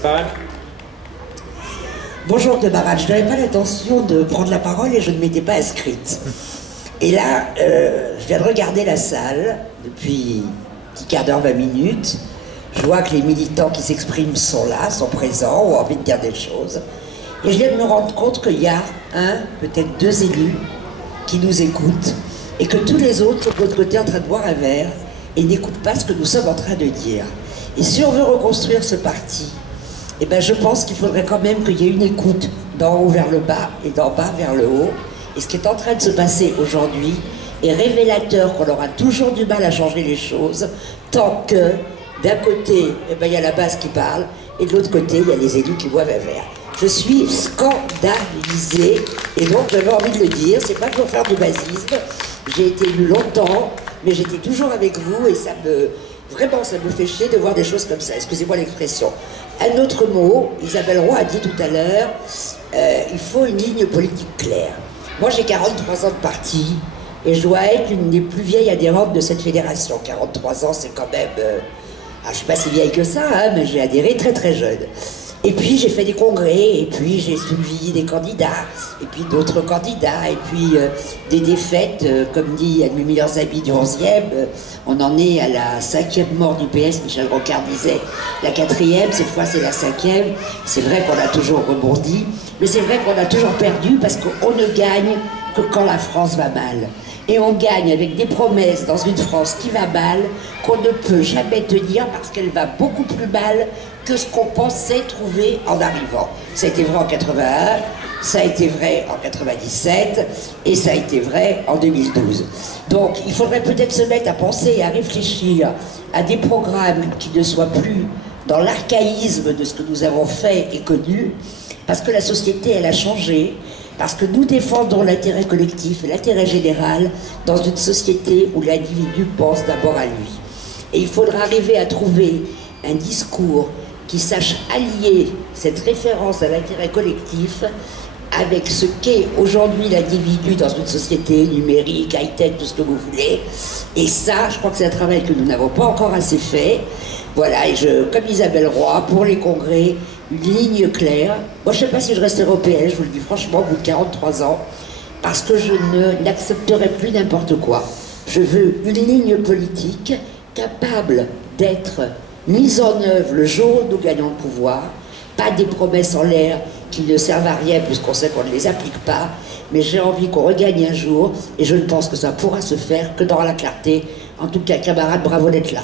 pas. Bonjour camarades, je n'avais pas l'intention de prendre la parole et je ne m'étais pas inscrite. Et là, je viens de regarder la salle depuis un petit quart d'heure, 20 minutes. Je vois que les militants qui s'expriment sont là, sont présents, ont envie de dire des choses. Et je viens de me rendre compte qu'il y a peut-être deux élus qui nous écoutent et que tous les autres sont de l'autre côté en train de boire un verre et n'écoutent pas ce que nous sommes en train de dire. Et si on veut reconstruire ce parti, eh ben je pense qu'il faudrait quand même qu'il y ait une écoute d'en haut vers le bas et d'en bas vers le haut. Et ce qui est en train de se passer aujourd'hui est révélateur qu'on aura toujours du mal à changer les choses tant que d'un côté, eh ben, il y a la base qui parle et de l'autre côté, il y a les élus qui boivent un verre. Je suis scandalisée et donc j'avais envie de le dire, c'est pas pour faire du basisme, j'ai été élue longtemps, mais j'étais toujours avec vous et vraiment ça me fait chier de voir des choses comme ça, excusez-moi l'expression. Un autre mot, Isabelle Roy a dit tout à l'heure, il faut une ligne politique claire. Moi j'ai 43 ans de parti et je dois être l'une des plus vieilles adhérentes de cette fédération. 43 ans c'est quand même, je suis pas si vieille que ça, mais j'ai adhéré très très jeune. Et puis j'ai fait des congrès, et puis j'ai suivi des candidats, et puis d'autres candidats, et puis des défaites, comme dit un de mes meilleurs amis du 11e, on en est à la 5e mort du PS, Michel Rocard disait la 4e, cette fois c'est la 5e, c'est vrai qu'on a toujours rebondi, mais c'est vrai qu'on a toujours perdu parce qu'on ne gagne que quand la France va mal. Et on gagne avec des promesses dans une France qui va mal, qu'on ne peut jamais tenir parce qu'elle va beaucoup plus mal que ce qu'on pensait trouver en arrivant. Ça a été vrai en 81, ça a été vrai en 97 et ça a été vrai en 2012. Donc il faudrait peut-être se mettre à penser et à réfléchir à des programmes qui ne soient plus dans l'archaïsme de ce que nous avons fait et connu, parce que la société elle a changé, parce que nous défendons l'intérêt collectif et l'intérêt général dans une société où l'individu pense d'abord à lui. Et il faudra arriver à trouver un discours qui sache allier cette référence à l'intérêt collectif avec ce qu'est aujourd'hui l'individu dans une société numérique, high-tech, tout ce que vous voulez. Et ça, je crois que c'est un travail que nous n'avons pas encore assez fait. Voilà, et comme Isabelle Roy, pour les congrès, une ligne claire. Moi, je ne sais pas si je resterai au PS, je vous le dis franchement, au bout de 43 ans, parce que je n'accepterai plus n'importe quoi. Je veux une ligne politique capable d'être mise en œuvre le jour où nous gagnons le pouvoir, pas des promesses en l'air qui ne servent à rien puisqu'on sait qu'on ne les applique pas, mais j'ai envie qu'on regagne un jour, et je ne pense que ça pourra se faire que dans la clarté. En tout cas, camarades, bravo d'être là.